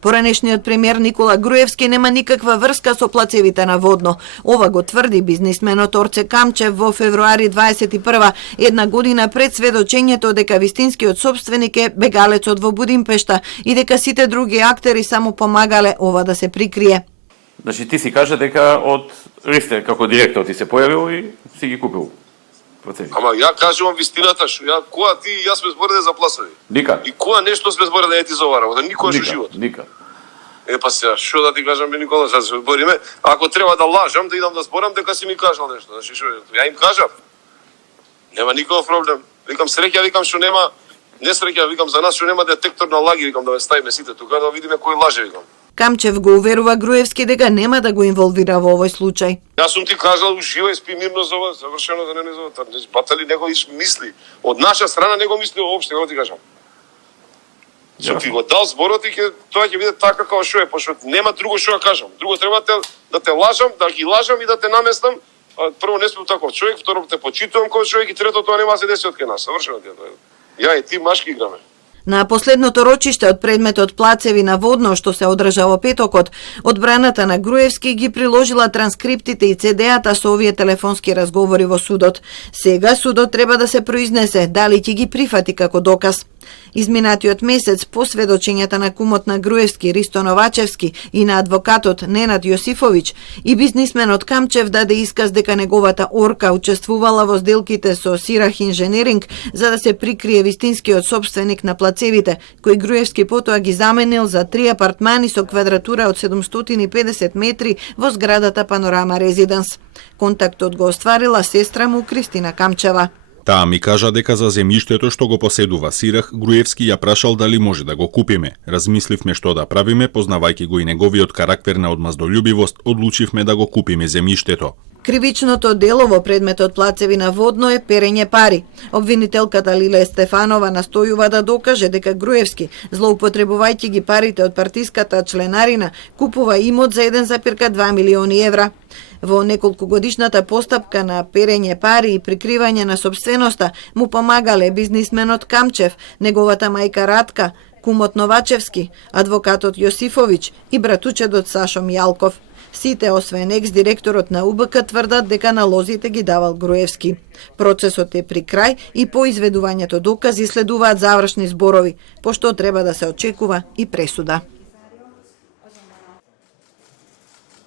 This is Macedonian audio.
Поранешниот премиер Никола Груевски нема никаква врска со плацевите на Водно. Ова го тврди бизнисменот Орце Камчев во февруари 21, една година пред сведочењето дека вистинскиот собственик е бегалецот во Будимпешта и дека сите други актери само помагале ова да се прикрие. Значи ти си кажа дека од Ристер како директор ти се појавил и си ги купил процеси. Ама ја кажувам вистината, што ја која ти и јас сме збореле за пласови. Ника. И која нешто сме збореле ети за ова работа, никој во живот. Ника. Па сега, што да ти кажам, Никола, сега се збориме, ако треба да лажам, да идам да зборам, дека си ми кажал нешто. Значи, што, ја им кажав. Нема никаков проблем. Викам среќа, викам што нема, не среќа, викам за нас што нема детектор на лаги, викам да ве ставиме сите тука, да видиме кој лаже, викам. Камчев го уверува Груевски дека нема да го инволвира во овој случај. Јас сум ти кажал, уживај, спи мирно за ова, завршено да не батали него мисли. Од наша страна не го мисли воопште, го ти кажам. Сум ти го дал зборот и тоа ќе биде така како што е, пошто нема друго што да кажам. Друго треба да те лажам, да ги лажам и да те наместам. Прво не сум таков човек, второ те почитувам како човек и трето тоа нема да се деси од кај нас. Завршено ти е. Ја и ти машки играме. На последното рочиште од предметот плацеви на Водно, што се одржа во петокот, одбраната на Груевски ги приложила транскриптите и CD-ата со овие телефонски разговори во судот. Сега судот треба да се произнесе дали ќе ги прифати како доказ. Изминатиот месец, по сведочењата на кумот на Груевски Ристо Новачевски и на адвокатот Ненад Јосифовиќ, и бизнисменот Камчев даде исказ дека неговата орка учествувала во сделките со Сирах Инженеринг за да се прикрие вистинскиот собственик на плацевите, кој Груевски потоа ги заменил за 3 апартмани со квадратура од 750 метри во зградата Панорама Резиденс. Контактот го остварила сестра му Кристина Камчева. Таа ми кажа дека за земјиштето што го поседува Сирах, Груевски ја прашал дали може да го купиме. Размисливме што да правиме, познавајќи го и неговиот карактер на одмаздолюбивост, одлучивме да го купиме земјиштето. Кривичното дело во предметот плацеви на Водно е перење пари. Обвинителката Лиле Стефанова настојува да докаже дека Груевски, злоупотребувајќи ги парите од партиската членарина, купува имот за 1,2 милиони евра. Во неколкогодишната постапка на перење пари и прикривање на собственоста му помагале бизнисменот Камчев, неговата мајка Радка, кумот Новачевски, адвокатот Јосифовиќ и братучедот Сашо Мијалков. Сите, освен екс-директорот на УБК, тврдат дека налозите ги давал Груевски. Процесот е при крај и по изведувањето докази следуваат завршни зборови, пошто треба да се очекува и пресуда.